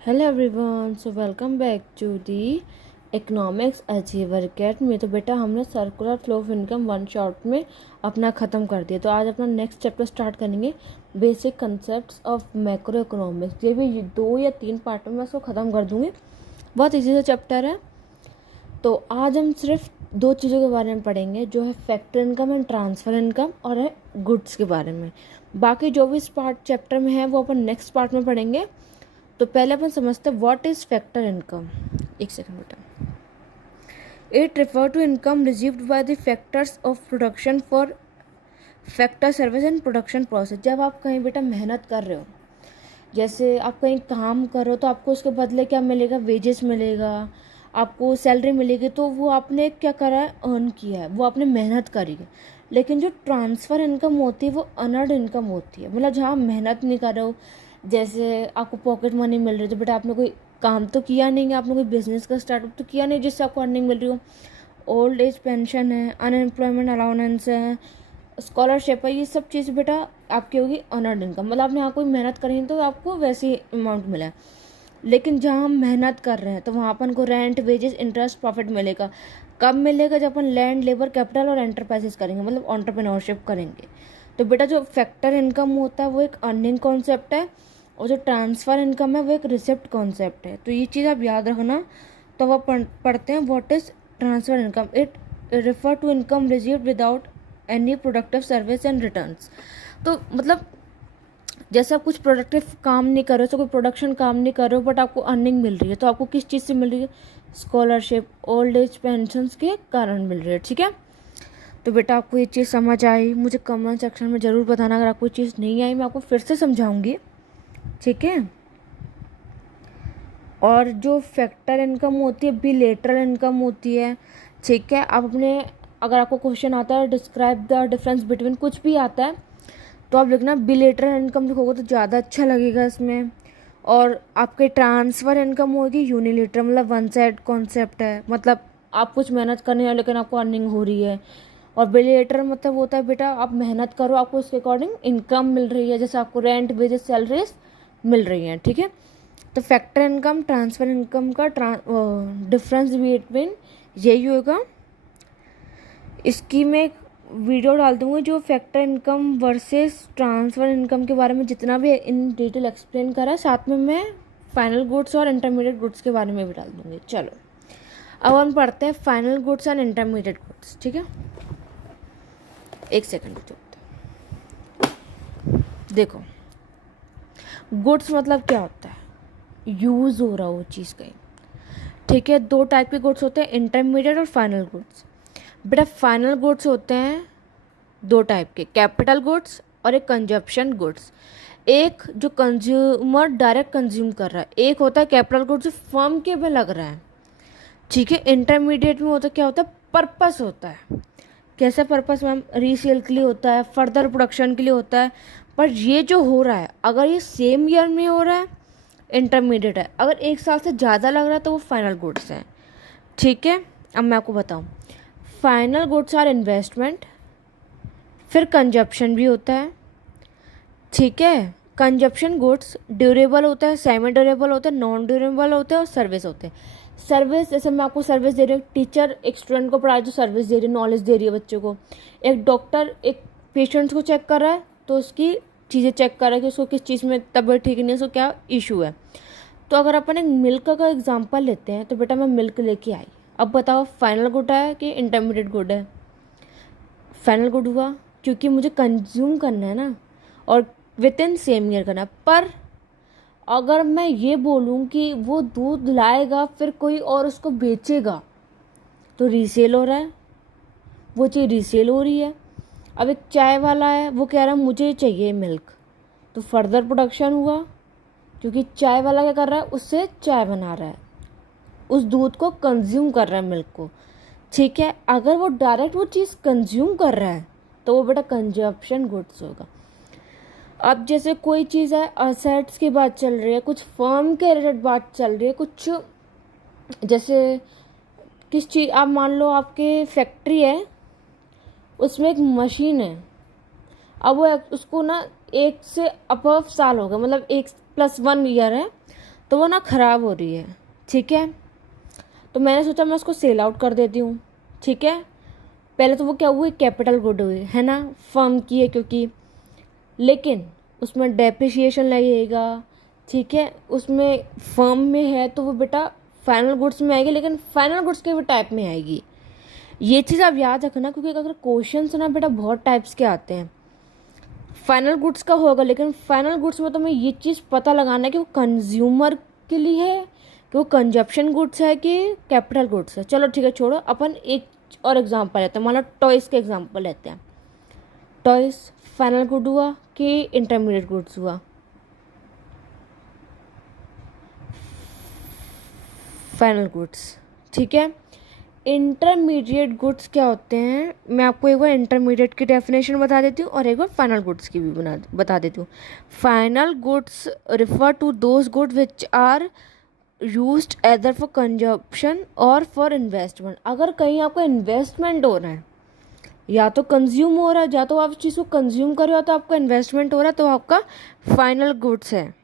Hello everyone, so welcome back to the economics achiever cat में। तो बेटा हमने circular flow of income one shot में अपना ख़त्म कर दिया। तो आज अपना नेक्स्ट चैप्टर स्टार्ट करेंगे, basic concepts of macro economics. ये भी 2 या 3 पार्टों में इसको ख़त्म कर दूँगी। बहुत ईजी सा चैप्टर है। तो आज हम सिर्फ 2 चीज़ों के बारे में पढ़ेंगे, जो है factor income and transfer income, और है गुड्स के बारे में। बाकी जो भी इस पार्ट चैप्टर में है वो अपन नेक्स्ट पार्ट में पढ़ेंगे। तो पहले अपन समझते हैं व्हाट इज फैक्टर इनकम। एक सेकंड बेटा। It refer to income received by the factors of production for factor service and production process. जब आप कहीं बेटा मेहनत कर रहे हो, जैसे आप कहीं काम कर रहे हो, तो आपको उसके बदले क्या मिलेगा? वेजेस मिलेगा, आपको सैलरी मिलेगी। तो वो आपने क्या करा है? अर्न किया है, वो आपने मेहनत करी है। लेकिन जो ट्रांसफ़र इनकम होती है वो अनअर्न्ड इनकम होती है, मतलब जहाँ मेहनत नहीं कर रहे हो। जैसे आपको पॉकेट मनी मिल रही है, तो बेटा आपने कोई काम तो किया नहीं है, आपने कोई बिजनेस का स्टार्टअप तो किया नहीं जिससे आपको अर्निंग मिल रही हो। ओल्ड एज पेंशन है, अनएम्प्लॉयमेंट अलाउंस है, स्कॉलरशिप है, ये सब चीज़ बेटा आपकी होगी अनअर्न्ड इनकम। मतलब आपने यहाँ कोई मेहनत करी तो आपको वैसे अमाउंट मिला है। लेकिन जहाँ हम मेहनत कर रहे हैं तो वहाँ अपन को रेंट, वेजेस, इंटरेस्ट, प्रॉफिट मिलेगा। कब मिलेगा? जब अपन लैंड, लेबर, कैपिटल और एंटरप्राइजेस करेंगे, मतलब एंटरप्रेन्योरशिप करेंगे। तो बेटा जो फैक्टर इनकम होता है वो एक अर्निंग कॉन्सेप्ट है, और जो ट्रांसफ़र इनकम है वो एक रिसिप्ट कॉन्सेप्ट है। तो ये चीज़ आप याद रखना। तो अब पढ़ते हैं what is transfer income. It refer to income received without any productive service and returns. तो मतलब जैसे आप कुछ प्रोडक्टिव काम नहीं कर रहे हो, तो कोई प्रोडक्शन काम नहीं कर रहे हो, बट आपको अर्निंग मिल रही है। तो आपको किस चीज़ से मिल रही है? स्कॉलरशिप, ओल्ड एज पेंशन के कारण मिल रही है। ठीक है। तो बेटा आपको ये चीज़ समझ आई? मुझे कमेंट सेक्शन में ज़रूर बताना। अगर आपको चीज़ नहीं आई मैं आपको फिर से समझाऊंगी। ठीक है। और जो फैक्टर इनकम होती है बिलेटरल इनकम होती है। ठीक है। आप अपने, अगर आपको क्वेश्चन आता है डिस्क्राइब द डिफरेंस बिटवीन, कुछ भी आता है तो आप लिखना बिलेटरल इनकम लिखोगे तो ज़्यादा अच्छा लगेगा इसमें। और आपके ट्रांसफ़र इनकम होगी यूनिलेटरल, मतलब वन साइड कॉन्सेप्ट है, मतलब आप कुछ मेहनत करने हो लेकिन आपको अर्निंग हो रही है। और बिलेटरल मतलब होता है बेटा आप मेहनत करो, आपको उसके अकॉर्डिंग इनकम मिल रही है, जैसे आपको रेंट, वेजेस, सैलरीज मिल रही हैं। ठीक है। तो फैक्टर इनकम, ट्रांसफ़र इनकम का डिफरेंस बिटवीन यही होगा। इसकी मैं एक वीडियो डाल दूँगी जो factor income versus transfer income के बारे में जितना भी इन डिटेल एक्सप्लेन करा है। साथ में मैं फाइनल गुड्स और इंटरमीडिएट गुड्स के बारे में भी डाल दूँगी। चलो अब हम पढ़ते हैं final goods and intermediate goods. ठीक है। एक सेकंड देखो, गुड्स मतलब क्या होता है? यूज़ हो रहा हो चीज़ का। ठीक है। 2 टाइप के गुड्स होते हैं, इंटरमीडिएट और फाइनल गुड्स। बेटा फाइनल गुड्स होते हैं 2 टाइप के, कैपिटल गुड्स और एक कंजप्शन गुड्स। एक जो कंज्यूमर डायरेक्ट कंज्यूम कर रहा है, एक होता है कैपिटल गुड्स जो फर्म के में लग रहा है। ठीक है। इंटरमीडिएट में होता क्या होता है? पर्पस होता है। कैसा पर्पस मैम? रीसेल के लिए होता है, फर्दर प्रोडक्शन के लिए होता है। पर ये जो हो रहा है, अगर ये सेम ईयर में हो रहा है इंटरमीडिएट है, अगर 1 साल से ज़्यादा लग रहा है तो वो फाइनल गुड्स है। ठीक है। अब मैं आपको बताऊँ, फाइनल गुड्स आर इन्वेस्टमेंट, फिर कंजप्शन भी होता है। ठीक है। कंजप्शन गुड्स ड्यूरेबल होता है, सेमी ड्यूरेबल होता है, नॉन ड्यूरेबल होता है और सर्विस होते हैं। सर्विस, जैसे मैं आपको सर्विस दे रही हूँ, टीचर एक स्टूडेंट को पढ़ाए तो सर्विस दे रही है, नॉलेज दे रही है बच्चे को। एक डॉक्टर एक पेशेंट्स को चेक कर रहा है तो उसकी चीज़ें चेक कर रहा है कि उसको किस चीज़ में तबीयत ठीक नहीं है, उसको क्या इशू है। तो अगर अपन एक मिल्क का एग्जांपल लेते हैं, तो बेटा मैं मिल्क लेके आई। अब बताओ फाइनल गुड है कि इंटरमीडिएट गुड है? फाइनल गुड हुआ क्योंकि मुझे कंज्यूम करना है ना, और विद इन सेम ईयर करना है। पर अगर मैं ये बोलूँ कि वो दूध लाएगा फिर कोई और उसको बेचेगा, तो रीसेल हो रहा है, वो चीज़ रीसेल हो रही है। अब एक चाय वाला है, वो कह रहा है मुझे चाहिए मिल्क, तो फर्दर प्रोडक्शन हुआ, क्योंकि चाय वाला क्या कर रहा है? उससे चाय बना रहा है, उस दूध को कंज्यूम कर रहा है, मिल्क को। ठीक है। अगर वो डायरेक्ट वो चीज़ कंज्यूम कर रहा है तो वो बेटा कंजप्शन गुड्स होगा। अब जैसे कोई चीज़ है, असेट्स की बात चल रही है, कुछ फर्म के रिलेटेड बात चल रही है, कुछ जैसे किस चीज़, आप मान लो आपके फैक्ट्री है, उसमें एक मशीन है। अब वो उसको ना 1 से अबव साल हो गया, मतलब 1+1 ईयर है, तो वो ना ख़राब हो रही है, ठीक है। तो मैंने सोचा मैं उसको सेल आउट कर देती हूँ, ठीक है। पहले तो वो क्या हुई, कैपिटल गुड हुई है ना, फर्म की है क्योंकि, लेकिन उसमें डेप्रिसिएशन लगेगा, ठीक है। उसमें फर्म में है तो वो बेटा फाइनल गुड्स में आएगी, लेकिन फाइनल गुड्स के भी टाइप में आएगी। ये चीज़ आप याद रखना, क्योंकि अगर क्वेश्चन ना बेटा बहुत टाइप्स के आते हैं। फाइनल गुड्स का होगा, लेकिन फाइनल गुड्स में तुम्हें ये चीज़ पता लगाना है कि वो कंज्यूमर के लिए है, कि वो कंजप्शन गुड्स है कि कैपिटल गुड्स है। चलो ठीक है, छोड़ो, अपन एक और एग्जांपल लेते हैं। मान लो टॉयज़ के एग्जांपल लेते हैं। टॉयज़ फाइनल गुड हुआ कि इंटरमीडिएट गुड्स हुआ? फाइनल गुड्स, ठीक है। इंटरमीडिएट गुड्स क्या होते हैं, मैं आपको एक बार इंटरमीडिएट की डेफिनेशन बता देती हूँ और एक बार फाइनल गुड्स की भी बता देती हूँ। Final goods refer to those good which are used either for consumption और फॉर इन्वेस्टमेंट। अगर कहीं आपका इन्वेस्टमेंट हो रहा है, या तो कंज्यूम हो रहा है, या तो आप चीज़ को कंज्यूम कर रहे हो तो आपका इन्वेस्टमेंट हो रहा है, तो आपका फाइनल गुड्स है।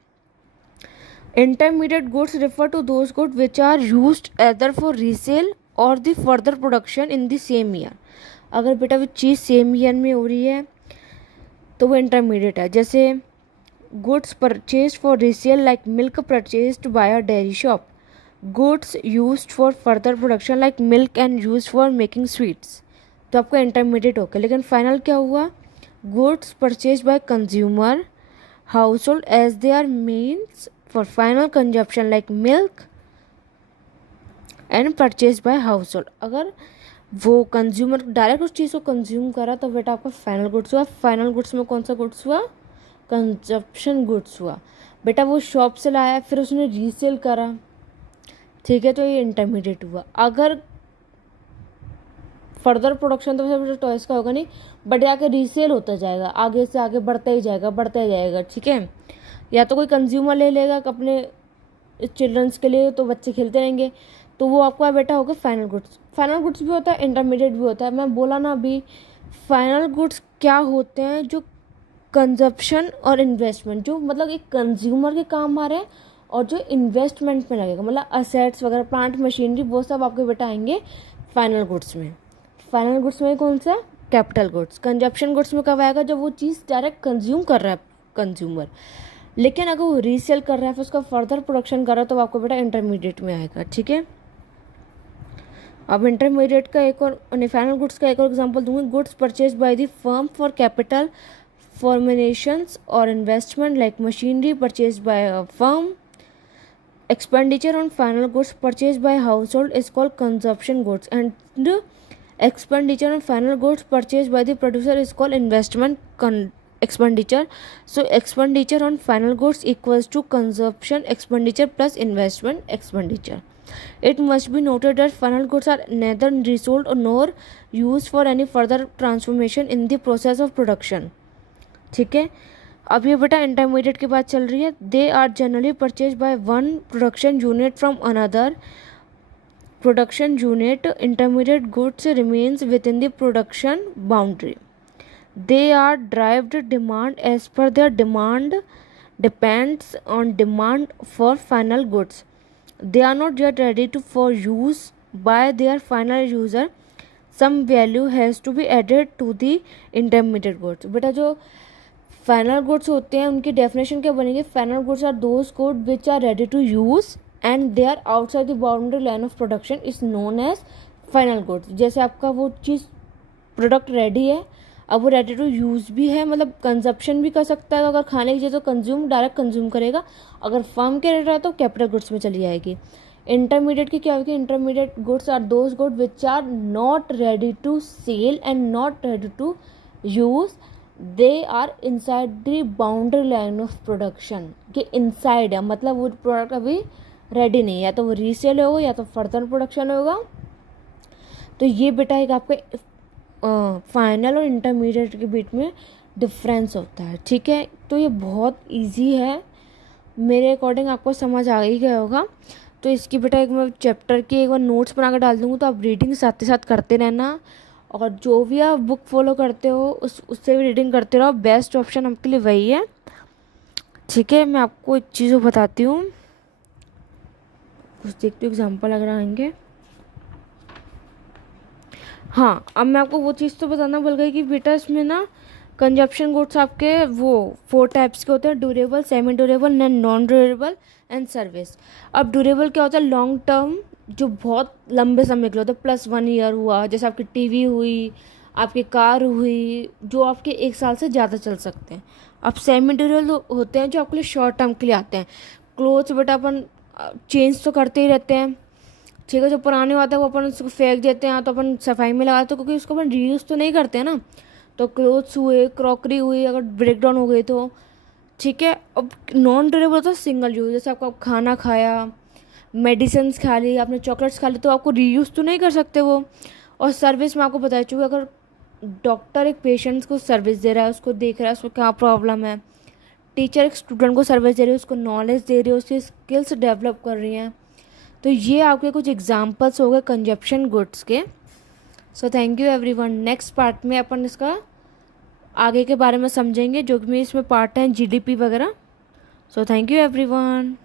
Intermediate goods refer to those good which are used either for resale और the further production in the same year. अगर बेटा वो चीज़ सेम ईयर में हो रही है तो वो इंटरमीडिएट है। जैसे goods purchase for resale like milk purchased by a dairy shop, goods used for further production like milk and used for making sweets, तो आपका इंटरमीडिएट होगा। लेकिन फाइनल क्या हुआ, goods purchase by consumer household as they are means for final consumption like milk and purchase by household. अगर वो consumer direct उस चीज़ को कंज्यूम करा तो बेटा आपका फाइनल गुड्स हुआ। फाइनल गुड्स में कौन सा गुड्स हुआ, कंजप्शन गुड्स हुआ। बेटा वो शॉप से लाया फिर उसने रीसेल करा, ठीक है, तो ये इंटरमीडिएट हुआ। अगर फर्दर प्रोडक्शन तो वैसे टॉयज़ का होगा नहीं, बट आके रीसेल होता जाएगा, आगे से आगे बढ़ता ही जाएगा, बढ़ता ही जाएगा, ठीक है। या तो कोई कंज्यूमर ले लेगा अपने चिल्ड्रंस के लिए, तो बच्चे खेलते रहेंगे, तो वो आपका बेटा होगा फाइनल गुड्स। फाइनल गुड्स भी होता है, इंटरमीडिएट भी होता है। मैं बोला ना अभी, फाइनल गुड्स क्या होते हैं, जो कंजप्शन और इन्वेस्टमेंट, जो मतलब एक कंज्यूमर के काम आ रहे हैं और जो इन्वेस्टमेंट में लगेगा, मतलब असेट्स वगैरह, प्लांट मशीनरी, वो सब आपके बेटा आएंगे फाइनल गुड्स में। फाइनल गुड्स में कौन सा, कैपिटल गुड्स। कंजप्शन गुड्स में कब आएगा, जब वो चीज़ डायरेक्ट कंज्यूम कर रहा है कंज्यूमर, लेकिन अगर वो रीसेल कर रहा है फिर उसका फर्दर प्रोडक्शन कर रहा है तो आपको बेटा इंटरमीडिएट में आएगा, ठीक है। अब इंटरमीडिएट का एक और, फाइनल गुड्स का एक और एग्जांपल दूंगी। Goods purchase by the firm for capital formations और investment like machinery purchase by a firm. Expenditure on final goods purchase by household is called consumption goods and expenditure on final goods purchased by the producer is called investment expenditure. So expenditure on final goods equals to consumption expenditure plus investment expenditure. It must be noted that final goods are neither resold nor used for any further transformation in the process of production, ठीक है। अब ये बेटा intermediate की बात चल रही है। They are generally purchase by one production unit from another production unit. Intermediate goods remains within the production boundary. They are derived demand as per their demand depends on demand for final goods. They are not yet ready to for use by their final user. Some value has to be added to the intermediate goods. बेटा जो final goods होते हैं उनकी definition क्या बनेगी, final goods are those goods which are ready to use and they are outside the boundary line of production is known as final goods. जैसे आपका वो चीज़ प्रोडक्ट रेडी है, अब वो रेडी टू यूज़ भी है, मतलब कंजप्शन भी कर सकता है, अगर खाने की चीज़ तो कंज्यूम डायरेक्ट कंज्यूम करेगा, अगर फर्म के रेट है तो कैपिटल गुड्स में चली जाएगी। इंटरमीडिएट की क्या होगी, intermediate goods are those good which are not ready to sell and not ready to use, they are inside the boundary line of production, के इनसाइड है, मतलब वो प्रोडक्ट अभी रेडी नहीं है, या तो वो रीसेल होगा या तो फर्दर प्रोडक्शन होगा। तो ये बेटा एक आपके फाइनल और इंटरमीडिएट के बीच में डिफरेंस होता है, ठीक है। तो ये बहुत इजी है, मेरे अकॉर्डिंग आपको समझ आ ही गया होगा। तो इसकी बेटा एक मैं चैप्टर की एक बार नोट्स बना कर डाल दूँगी, तो आप रीडिंग साथ ही साथ करते रहना, और जो भी आप बुक फॉलो करते हो उससे भी रीडिंग करते रहो। बेस्ट ऑप्शन आपके लिए वही है, ठीक है। मैं आपको एक चीज़ बताती हूँ, कुछ देखते हो एग्जाम्पल अगर आएंगे। हाँ, अब मैं आपको वो चीज़ तो बताना भूल गई कि बेटा इसमें ना कंजप्शन गुड्स आपके वो 4 टाइप्स के होते हैं, durable, semi durable, non durable and service. अब ड्यूरेबल क्या होता है? लॉन्ग टर्म, जो बहुत लंबे समय के लिए होता है, +1 ईयर हुआ, जैसे आपकी टीवी हुई, आपकी कार हुई, जो आपके 1 साल से ज़्यादा चल सकते हैं। अब सेमी ड्यूरेबल होते हैं जो आपके लिए शॉर्ट टर्म के लिए आते हैं। क्लोथ्स बेटा अपन चेंज तो करते ही रहते हैं, ठीक है। जो पुराने होता है वो अपन उसको फेंक देते हैं, तो अपन सफाई में लगाते हैं, क्योंकि उसको अपन रीयूज़ तो नहीं करते हैं ना। तो क्लोथ्स हुए, क्रॉकरी हुई, अगर ब्रेक डाउन हो गई तो ठीक है। अब नॉन ड्यूरेबल तो सिंगल यूज, जैसे आपको खाना खाया, मेडिसिन खा ली, आपने चॉकलेट्स खा ली, तो आपको रीयूज़ तो नहीं कर सकते वो। और सर्विस में आपको बता चुकी, अगर डॉक्टर एक पेशेंट को सर्विस दे रहा है, उसको देख रहा है उसको क्या प्रॉब्लम है, टीचर एक स्टूडेंट को सर्विस दे रही है, उसको नॉलेज दे रही है, उसकी स्किल्स डेवलप कर रही हैं। तो ये आपके कुछ एग्जांपल्स हो गए कंजप्शन गुड्स के। So thank you everyone. Next part में अपन इसका आगे के बारे में समझेंगे, जो कि इसमें पार्ट है जीडीपी वगैरह। So thank you everyone.